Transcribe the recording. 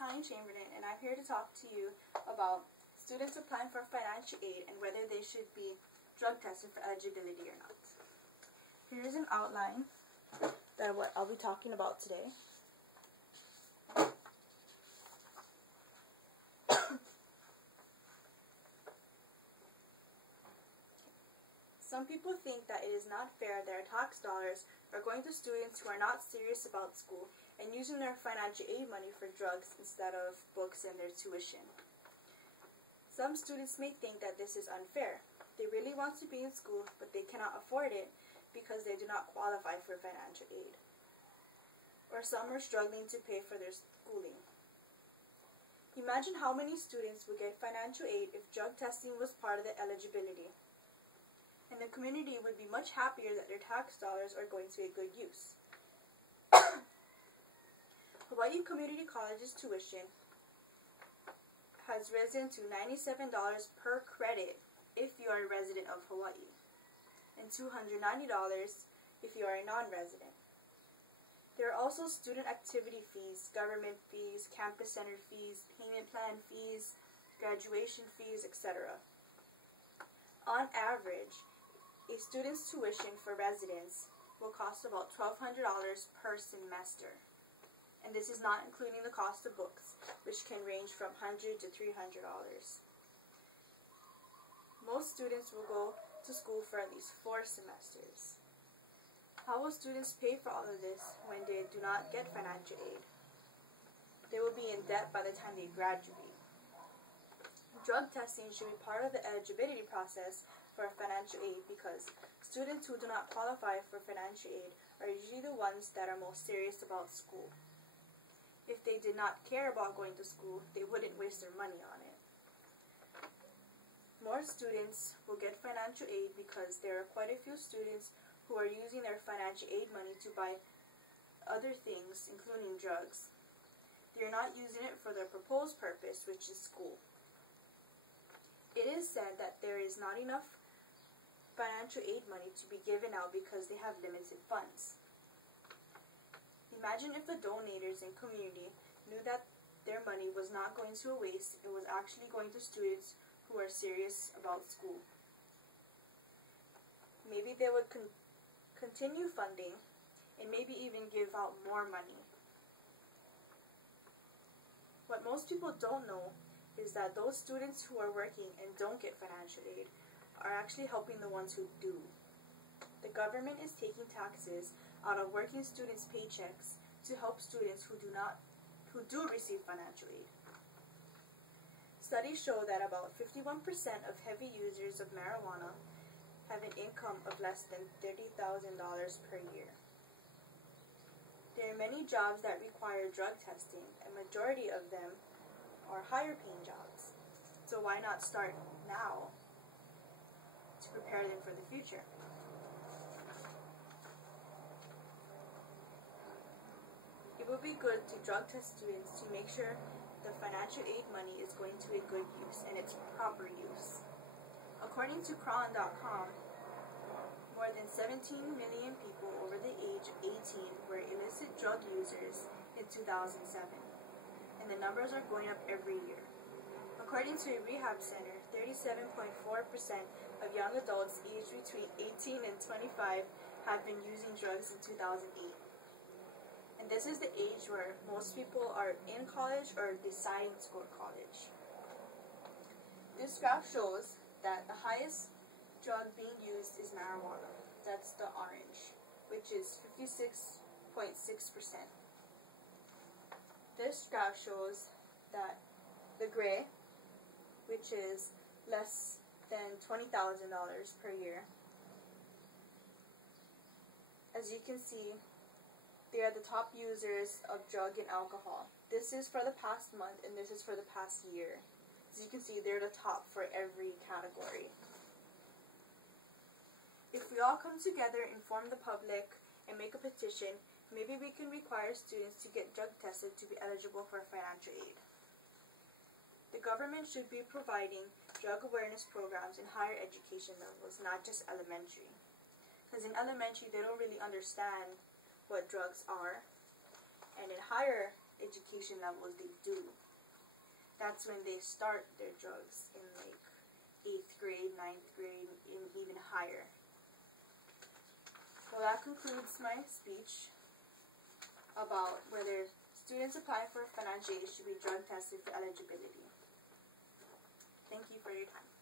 Tani and I'm here to talk to you about students applying for financial aid and whether they should be drug tested for eligibility or not. Here's an outline of what I'll be talking about today. Some people think that it is not fair that our tax dollars are going to students who are not serious about school and using their financial aid money for drugs instead of books and their tuition. Some students may think that this is unfair. They really want to be in school, but they cannot afford it because they do not qualify for financial aid. Or some are struggling to pay for their schooling. Imagine how many students would get financial aid if drug testing was part of the eligibility. And the community would be much happier that their tax dollars are going to a good use. Hawaii Community College's tuition has risen to $97 per credit if you are a resident of Hawaii, and $290 if you are a non-resident. There are also student activity fees, government fees, campus center fees, payment plan fees, graduation fees, etc. On average, a student's tuition for residents will cost about $1,200 per semester. And this is not including the cost of books, which can range from $100 to $300. Most students will go to school for at least 4 semesters. How will students pay for all of this when they do not get financial aid? They will be in debt by the time they graduate. Drug testing should be part of the eligibility process for financial aid because students who do not qualify for financial aid are usually the ones that are most serious about school. If they did not care about going to school, they wouldn't waste their money on it. More students will get financial aid because there are quite a few students who are using their financial aid money to buy other things, including drugs. They are not using it for their proposed purpose, which is school. It is said that there is not enough financial aid money to be given out because they have limited funds. Imagine if the donors and community knew that their money was not going to waste, it was actually going to students who are serious about school. Maybe they would continue funding and maybe even give out more money. What most people don't know is that those students who are working and don't get financial aid are actually helping the ones who do. The government is taking taxes out of working students' paychecks to help students who do receive financial aid. Studies show that about 51% of heavy users of marijuana have an income of less than $30,000 per year. There are many jobs that require drug testing, and majority of them are higher paying jobs. So why not start now to prepare them for the future? It would be good to drug test students to make sure the financial aid money is going to a good use and its proper use. According to Cron.com, more than 17 million people over the age of 18 were illicit drug users in 2007, and the numbers are going up every year. According to a rehab center, 37.4% of young adults aged between 18 and 25 have been using drugs in 2008. And this is the age where most people are in college or deciding to go to college. This graph shows that the highest drug being used is marijuana. That's the orange, which is 56.6%. This graph shows that the gray, which is less than $20,000 per year. As you can see, they are the top users of drug and alcohol. This is for the past month and this is for the past year. As you can see, they're the top for every category. If we all come together, inform the public, and make a petition, maybe we can require students to get drug tested to be eligible for financial aid. The government should be providing drug awareness programs in higher education levels, not just elementary. Because in elementary, they don't really understand what drugs are. And in higher education levels they do. That's when they start their drugs, in like 8th grade, 9th grade, and even higher. Well, that concludes my speech about whether students applying for financial aid should be drug tested for eligibility. Thank you for your time.